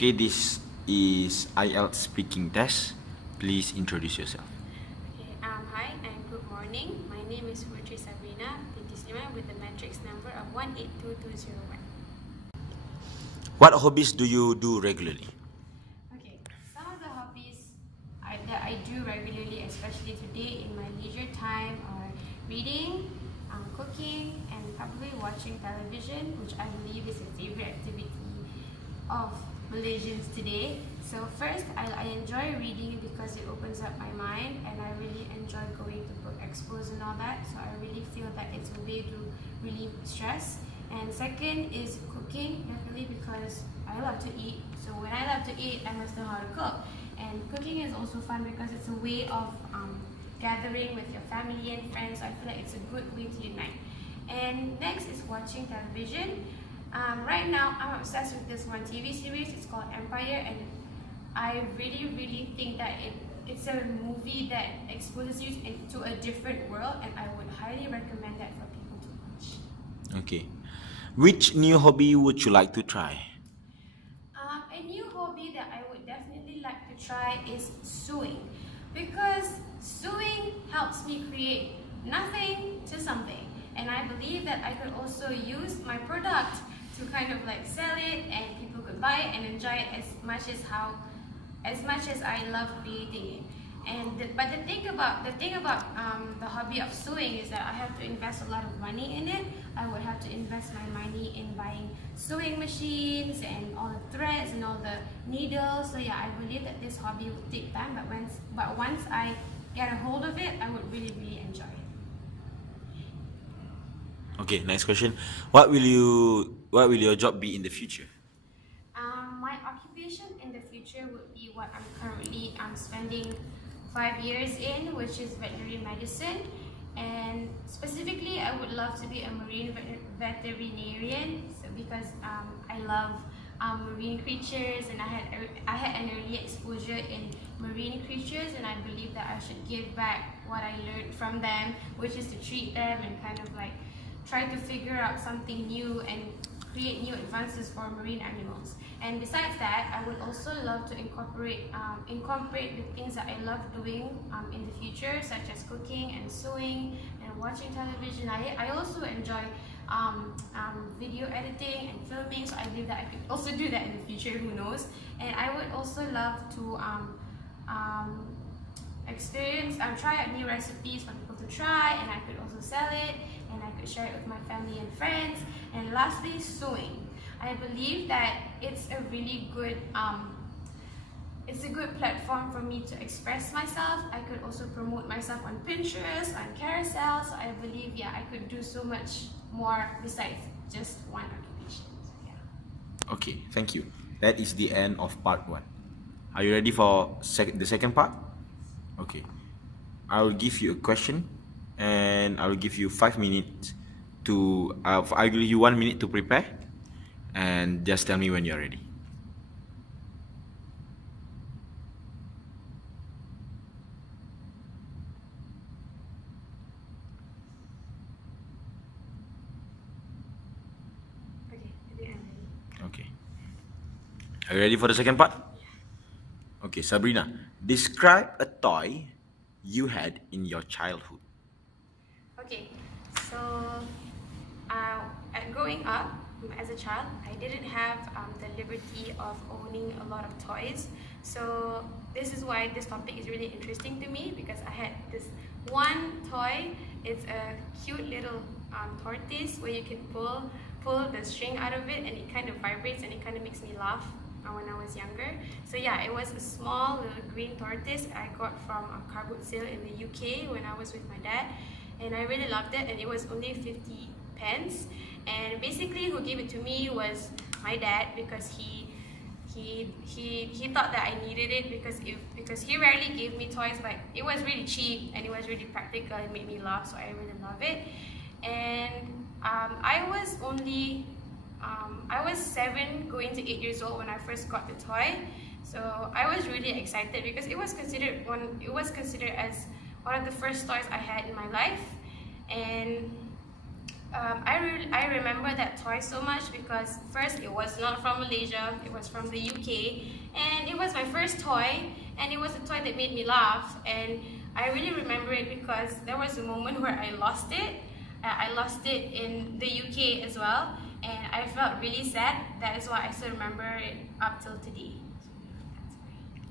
Okay, this is IELTS speaking test. Please introduce yourself. Okay, hi and good morning. My name is Putri Sabreena, binti Suliman with the matrix number of 182201. What hobbies do you do regularly? Okay, some of the hobbies that I do regularly, especially today in my leisure time, are reading, cooking, and probably watching television, which I believe is a favorite activity of Malaysians today. So first, I enjoy reading because it opens up my mind, and I really enjoy going to book expos and all that. So I really feel that it's a way to relieve stress. And second is cooking, definitely because I love to eat. So when I love to eat, I must know how to cook. And cooking is also fun because it's a way of gathering with your family and friends. So I feel like it's a good way to unite. And next is watching television. Right now, I'm obsessed with this one TV series. It's called Empire, and I really think that it's a movie that exposes you into a different world, and I would highly recommend that for people to watch. Okay. Which new hobby would you like to try? A new hobby that I would definitely like to try is sewing, because sewing helps me create nothing to something, and I believe that I could also use my product to kind of like sell it, and people could buy it and enjoy it as much as I love creating it. But the thing about the hobby of sewing is that I have to invest a lot of money in it. I would have to invest my money in buying sewing machines and all the threads and all the needles. So yeah, I believe that this hobby would take time, but once I get a hold of it, I would really enjoy it. Okay, next question. What will your job be in the future? My occupation in the future would be what I'm currently spending 5 years in, which is veterinary medicine. And specifically, I would love to be a marine veterinarian, because I love marine creatures, and I had an early exposure in marine creatures, and I believe that I should give back what I learned from them, which is to treat them and kind of like try to figure out something new and create new advances for marine animals. And besides that, I would also love to incorporate the things that I love doing in the future, such as cooking and sewing and watching television. I also enjoy video editing and filming, so I believe that I could also do that in the future, who knows. And I would also love to try out new recipes for people to try, and I could also sell it, and I could share it with my family and friends. And lastly, sewing. I believe that it's a really good platform for me to express myself. I could also promote myself on Pinterest, on Carousel. So I believe, yeah, I could do so much more besides just one occupation. So, yeah. Okay, thank you. That is the end of part 1. Are you ready for the second part? Okay. I will give you a question, and I will give you 5 minutes to I will give you 1 minute to prepare, and just tell me when you're ready. Okay, I think I'm ready. Okay. Are you ready for the second part? Okay, Sabreena, describe a toy you had in your childhood. Okay, so growing up as a child, I didn't have the liberty of owning a lot of toys. So this is why this topic is really interesting to me, because I had this one toy. It's a cute little tortoise where you can pull the string out of it, and it kind of vibrates and it kind of makes me laugh when I was younger. So yeah, it was a small little green tortoise I got from a car boot sale in the UK when I was with my dad, and I really loved it, and it was only 50 pence. And basically who gave it to me was my dad, because he thought that I needed it, because he rarely gave me toys, but it was really cheap and it was really practical and made me laugh, so I really love it. And I was 7 going to 8 years old when I first got the toy. So I was really excited because it was considered as one of the first toys I had in my life. And I remember that toy so much because first it was not from Malaysia, it was from the UK, and it was my first toy, and it was a toy that made me laugh, and I really remember it because there was a moment where I lost it. I lost it in the UK as well, and I felt really sad. That is why I still remember it up till today.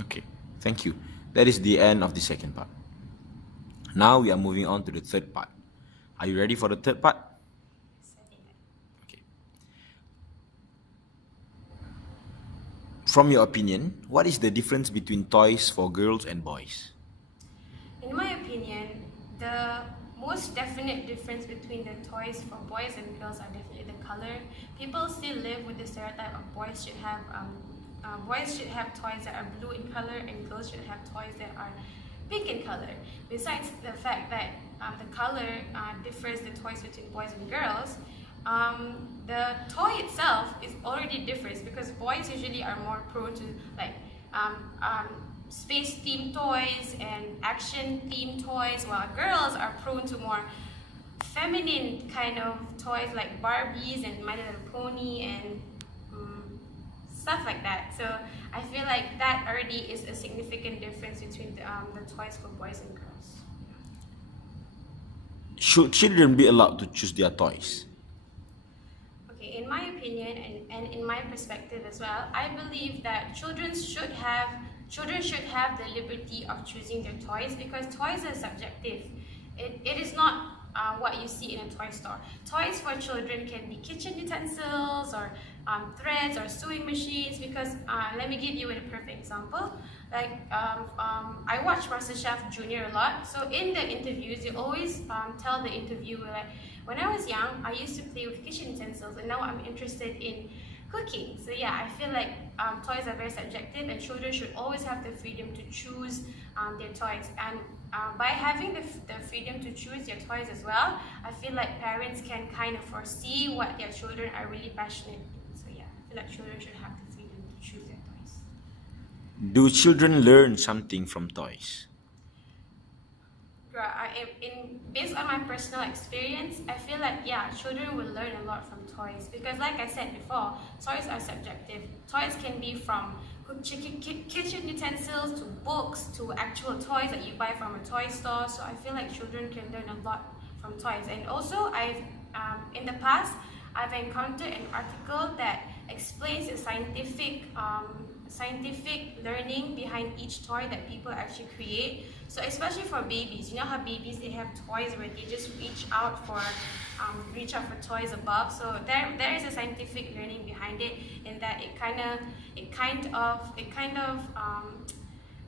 Okay, thank you. That is the end of the second part. Now we are moving on to the third part. Are you ready for the third part? Okay. From your opinion, what is the difference between toys for girls and boys? In my opinion, the most definite difference between the toys for boys and girls are definitely the color. People still live with the stereotype of boys should have toys that are blue in color and girls should have toys that are pink in color. Besides the fact that the color differs the toys between boys and girls, the toy itself is already different because boys usually are more prone to like space themed toys and action themed toys, while girls are prone to more feminine kind of toys like Barbies and My Little Pony and stuff like that. So I feel like that already is a significant difference between the toys for boys and girls. Should children be allowed to choose their toys? Okay, in my opinion and in my perspective as well, I believe that children should have the liberty of choosing their toys because toys are subjective. It is not what you see in a toy store. Toys for children can be kitchen utensils or threads or sewing machines because let me give you a perfect example. Like I watch MasterChef Junior a lot, so in the interviews they always tell the interviewer like, when I was young I used to play with kitchen utensils and now I'm interested in cooking. So yeah, I feel like toys are very subjective and children should always have the freedom to choose their toys, and by having the freedom to choose their toys as well, I feel like parents can kind of foresee what their children are really passionate in. So yeah, I feel like children should have the freedom to choose their toys. Do children learn something from toys? Based on my personal experience, I feel like yeah, children will learn a lot from toys because, like I said before, toys are subjective. Toys can be from kitchen utensils to books to actual toys that you buy from a toy store. So I feel like children can learn a lot from toys. And also, in the past I've encountered an article that explains the scientific learning behind each toy that people actually create. So especially for babies, you know how babies, they have toys where they just reach out for toys above. So there is a scientific learning behind it, in that it kind of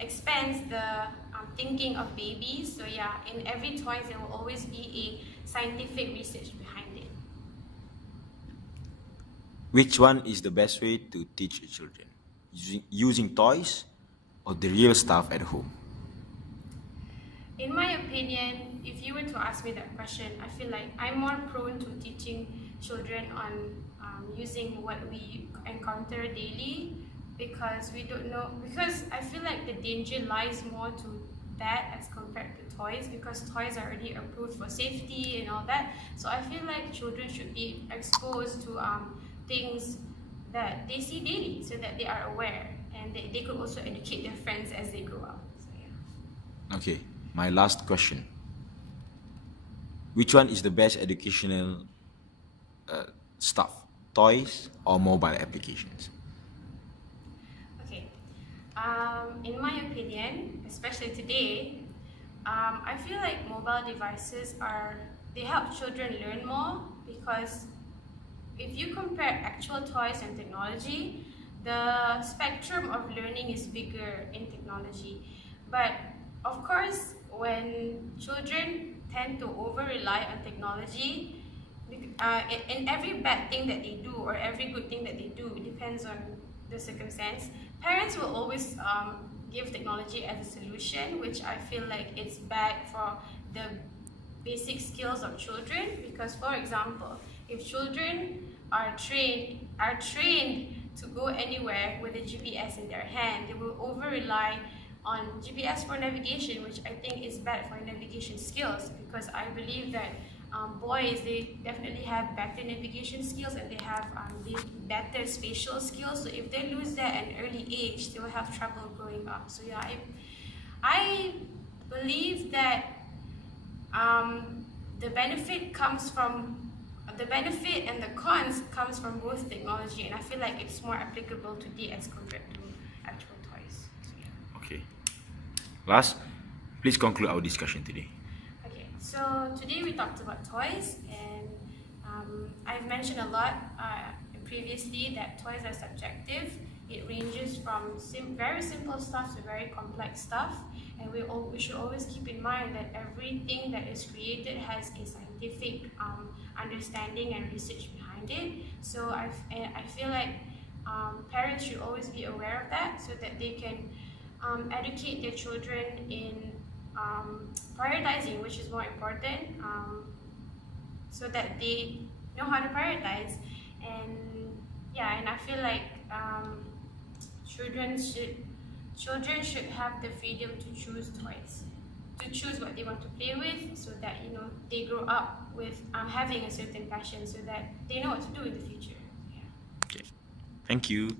expands the thinking of babies. So yeah, in every toy there will always be a scientific research behind it. Which one is the best way to teach children? Using toys or the real stuff at home? In my opinion, if you were to ask me that question, I feel like I'm more prone to teaching children on using what we encounter daily, because we don't know, because I feel like the danger lies more to that as compared to toys, because toys are already approved for safety and all that. So I feel like children should be exposed to things that they see daily so that they are aware, and they could also educate their friends as they grow up. So yeah. Okay, my last question. Which one is the best educational stuff? Toys or mobile applications? Okay. In my opinion, especially today, I feel like mobile devices they help children learn more, because if you compare actual toys and technology, the spectrum of learning is bigger in technology. But of course, when children tend to over-rely on technology, in every bad thing that they do or every good thing that they do, it depends on the circumstance. Parents will always give technology as a solution, which I feel like it's bad for the basic skills of children. Because, for example, if children are trained to go anywhere with a GPS in their hand, they will over-rely on GPS for navigation, which I think is bad for navigation skills, because I believe that boys, they definitely have better navigation skills and they have better spatial skills. So if they lose that at an early age, they will have trouble growing up. So yeah, I believe that the benefit comes from the benefit and the cons comes from both technology, and I feel like it's more applicable today as compared to actual toys. So yeah. Okay. Last, please conclude our discussion today. Okay, so today we talked about toys, and I've mentioned a lot previously that toys are subjective. It ranges from very simple stuff to very complex stuff, and we should always keep in mind that everything that is created has a scientific understanding and research behind it. So I feel like parents should always be aware of that so that they can educate their children in prioritizing, which is more important, so that they know how to prioritize. And yeah, and I feel like children should have the freedom to choose toys, to choose what they want to play with, so that they grow up with having a certain passion, so that they know what to do in the future. Yeah. Okay. Thank you.